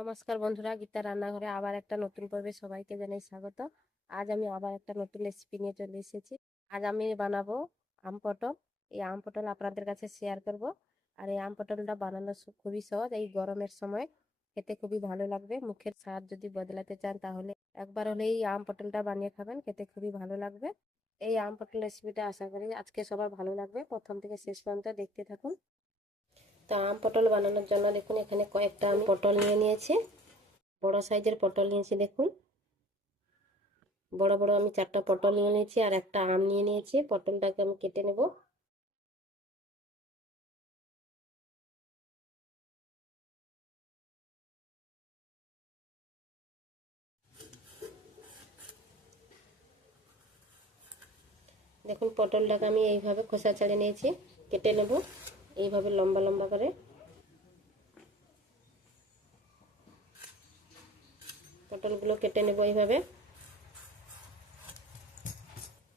নমস্কার বন্ধুরা, গীতা রান্নাঘরে আবার একটা নতুন পর্বে সবাইকে জানাই স্বাগত। আজ আমি আবার একটা নতুন রেসিপি নিয়ে চলে এসেছি। আজ আমি বানাবো আম পটল। এই আম পটল আপনাদের কাছে শেয়ার করব। আর এই আম পটলটা বানানো খুবই সহজ। এই গরমের সময় খেতে খুবই ভালো লাগবে। মুখের স্বাদ যদি বদলাতে চান তাহলে একবার হলে এই আম পটলটা বানিয়ে খাবেন, খেতে খুবই ভালো লাগবে। এই আম পটল রেসিপিটা আশা করি আজকে সবার ভালো লাগবে। প্রথম থেকে শেষ পর্যন্ত দেখতে থাকুন। তো আম পটল বানানোর জন্য দেখুন এখানে কয়েকটা আমি পটল নিয়ে নিয়েছি। বড় সাইজের পটল নিয়েছি। দেখুন বড় বড় আমি 4টা পটল নিয়ে নিয়েছি আর একটা আম নিয়ে নিয়েছি। পটলটাকে আমি কেটে নেব। দেখুন পটলটাকে আমি এইভাবে খোসা ছাড়িয়ে নিয়েছি, কেটে নেব এইভাবে লম্বা লম্বা করে। পটলগুলো কেটে নেব এইভাবে।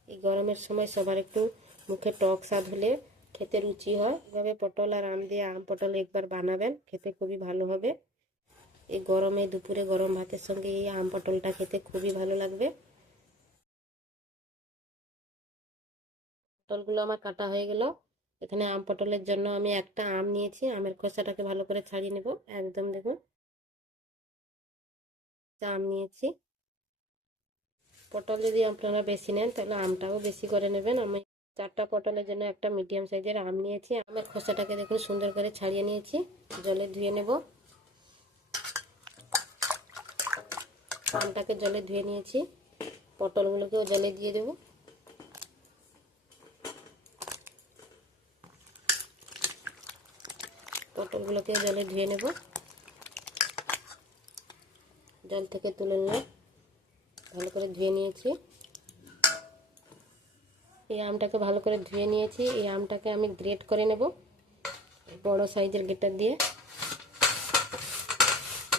এই গরমের সময় সবার একটু মুখে টক স্বাদ হলে খেতে রুচি হয়। এভাবে পটল আর আম দিয়ে আম পটল একবার বানাবেন, খেতে খুবই ভালো হবে। এই গরমে দুপুরে গরম ভাতের সঙ্গে এই আম পটলটা খেতে খুবই ভালো লাগবে। পটলগুলো আমার কাটা হয়ে গেল। এখানে আম পটলের জন্য আমি একটা আম নিয়েছি। আমের খোসাটাকে ভালো করে ছাড়িয়ে নেব একদম। দেখুন আম নিয়েছি। পটল যদি আপনারা বেশি নেন তাহলে আমটাও বেশি করে নেবেন। আমি 4টা পটলের জন্য একটা মিডিয়াম সাইজের আম নিয়েছি। আমের খোসাটাকে দেখুন সুন্দর করে ছাড়িয়ে নিয়েছি, জলে ধুয়ে নেব। আমটাকে জলে ধুয়ে নিয়েছি, পটলগুলোকেও জলে দিয়ে দেব। পটলগুলোকে জলে ধুয়ে নেব। জল থেকে তুলে নিয়ে ভালো করে ধুয়ে নিয়েছি। এই আমটাকে ভালো করে ধুয়ে নিয়েছি। এই আমটাকে আমি গ্রেট করে নেব বড় সাইজের গ্রেটার দিয়ে।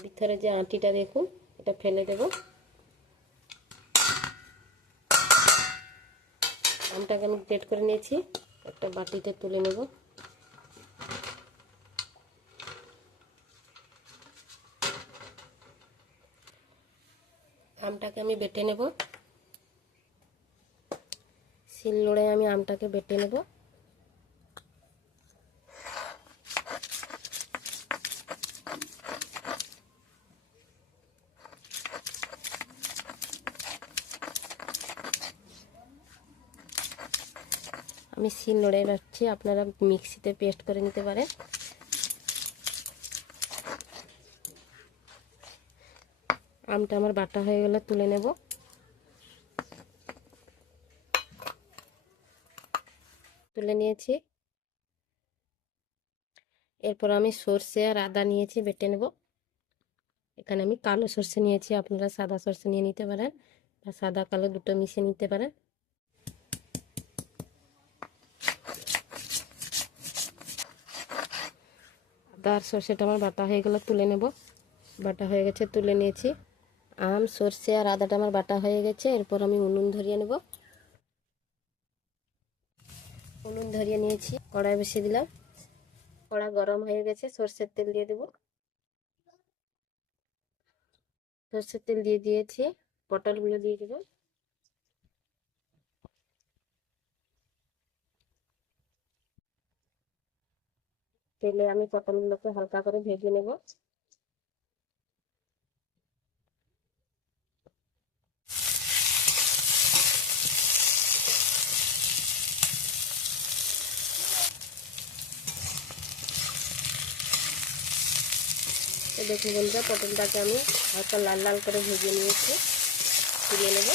ভিতরে যে আঁটিটা দেখুন এটা ফেলে দেব। আমটাকে আমি গ্রেট করে নিয়েছি, একটা বাটিতে তুলে নেব। আমটাকে আমি বেটে নেব। শিলনোড়ায় আমি আমটাকে বেটে নেব। আমি শিলনোড়ায় বাটছি, আপনারা মিক্সিতে পেস্ট করে নিতে পারেন। আমটা আমার বাটা হয়ে গেলে তুলে নেব। তুলে নিয়েছি। এরপর আমি সর্ষে আর আদা নিয়েছি, বেটে নেব। এখানে আমি কালো সর্ষে নিয়েছি, আপনারা সাদা সর্ষে নিয়ে নিতে পারেন বা সাদা কালো দুটো মিশিয়ে নিতে পারেন। আদা আর সর্ষেটা আমার বাটা হয়ে গেলে তুলে নেব। বাটা হয়ে গেছে, তুলে নিয়েছি। আম সর্ষে আর আদাটা আমার বাটা হয়ে গেছে। এরপর আমি উনুন ধরিয়ে নেব। উনুন ধরিয়ে নিয়েছি, কড়াই বসিয়ে দিলাম। কড়া গরম হয়ে গেছে, সর্ষের তেল দিয়ে দেব। সর্ষের তেল দিয়ে দিয়েছি, পটলগুলো দিয়ে দেব। তেলে আমি পটলগুলোকে হালকা করে ভেজে নেব। দেখুন বন্ধুরা, পটলটাকে আমি হালকা লাল লাল করে ভেজে নিয়েছি, তুলে নেব।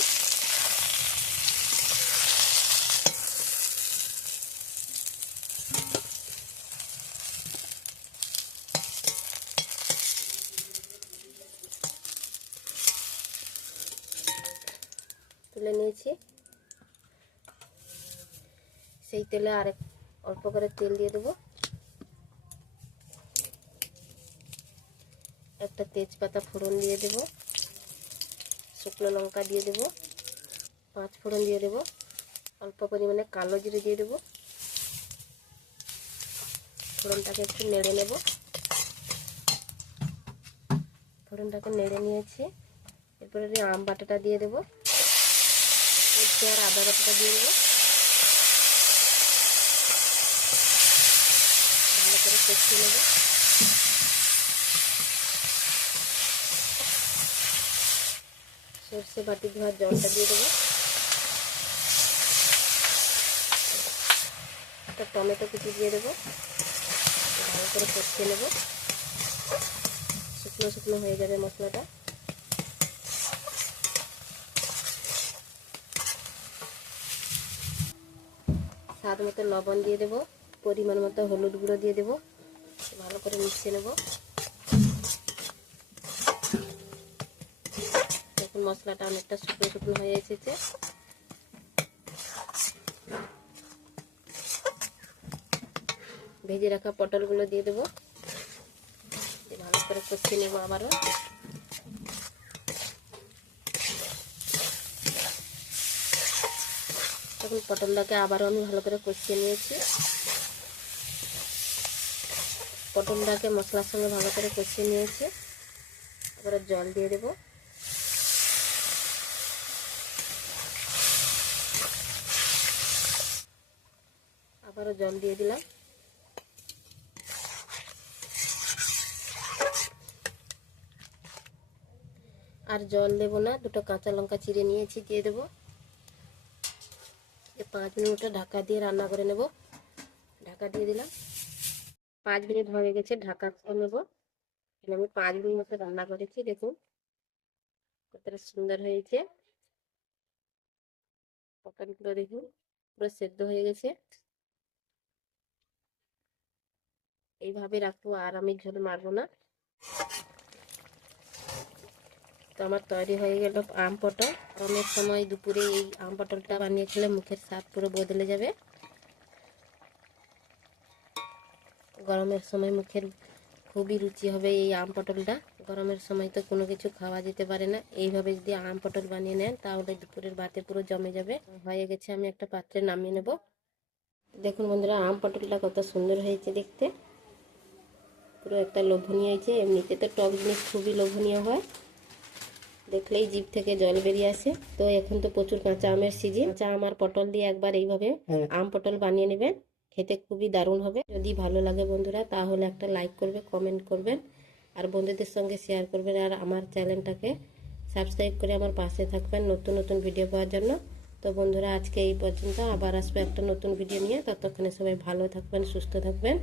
তুলে নিয়েছি। সেই তেলে আরেক অল্প করে তেল দিয়ে দেবো। একটা তেজপাতা ফোড়ন দিয়ে দেব, শুকনো লঙ্কা দিয়ে দেব, 5 ফোড়ন দিয়ে দেব, অল্প পরিমাণে কালো জিরে দিয়ে দেব। ফোড়নটাকে একটু নেড়ে নেব। ফোড়নটাকে নেড়ে নিয়েছি। এরপরে আম বাটাটা দিয়ে দেবো, আর আদা বাটাটা দিয়ে দেবো, ভালো করে কষিয়ে নেব। সর্ষে বাটি ধোয়ার জলটা দিয়ে দেবো, একটা টমেটো কুচি দিয়ে দেবো, ভালো করে কষিয়ে নেব। শুকনো শুকনো হয়ে যাবে মশলাটা। স্বাদ মতো লবণ দিয়ে দেবো, পরিমাণ মতো হলুদ গুঁড়ো দিয়ে দেবো, ভালো করে মিশিয়ে নেব। দেখুন মশলাটা অনেকটা শুকনো শুকনো হয়ে এসেছে। ভেজে রাখা পটলগুলো দিয়ে দেবো, ভালো করে কষিয়ে নেব আবারও। তখন পটলটাকে আবারও আমি ভালো করে কষিয়ে নিয়েছি। পটলটাকে মশলার সঙ্গে ভালো করে কষিয়ে নিয়েছি। এবারে জল দিয়ে দেবো, আবারও জল দিয়ে দিলাম। আর জল দেবো না, দুটো কাঁচা লঙ্কা চিড়ে নিয়েছি দিয়ে দেবো। 5 মিনিট ঢাকা দিয়ে রান্না করে নেব। ঢাকা দিয়ে দিলাম। 5 মিনিট হয়ে গেছে, ঢাকা নেব। আমি 5 মিনিট মতো রান্না করেছি। দেখুন কতটা সুন্দর হয়েছে। পটলগুলো দেখুন পুরো সেদ্ধ হয়ে গেছে। এইভাবে রাখবো, আর আমি ঝোল মারবো না। তো আমার তৈরি হয়ে গেল আম পটল। গরমের সময় দুপুরে এই আম পটলটা বানিয়ে খেলে মুখের স্বাদ পুরো বদলে যাবে। গরমের সময় মুখের খুবই রুচি হবে এই আম পটলটা। গরমের সময় তো কোনো কিছু খাওয়া যেতে পারে না, এইভাবে যদি আম পটল বানিয়ে নেন তাহলে দুপুরের ভাতে পুরো জমে যাবে। হয়ে গেছে, আমি একটা পাত্রে নামিয়ে নেব। দেখুন বন্ধুরা আম পটলটা কত সুন্দর হয়েছে দেখতে, পুরো একটা লোভনীয় হয়েছে। এমনিতে তো টক জিনিস খুবই লোভনীয় হয়, দেখলেই জিভ থেকে জল বেরিয়ে আসে। তো এখন তো প্রচুর কাঁচা আমের সিজন, কাঁচা আম আর পটল দিয়ে একবার এইভাবে আম পটল বানিয়ে নেবেন, খেতে খুবই দারুণ হবে। যদি ভালো লাগে বন্ধুরা তাহলে একটা লাইক করবে, কমেন্ট করবেন, আর বন্ধুদের সঙ্গে শেয়ার করবেন। আর আমার চ্যানেলটাকে সাবস্ক্রাইব করে আমার পাশে থাকবেন নতুন নতুন ভিডিও পাওয়ার জন্য। তো বন্ধুরা আজকে এই পর্যন্ত, আবার আসবে একটা নতুন ভিডিও নিয়ে। ততক্ষণে সবাই ভালো থাকবেন, সুস্থ থাকবেন।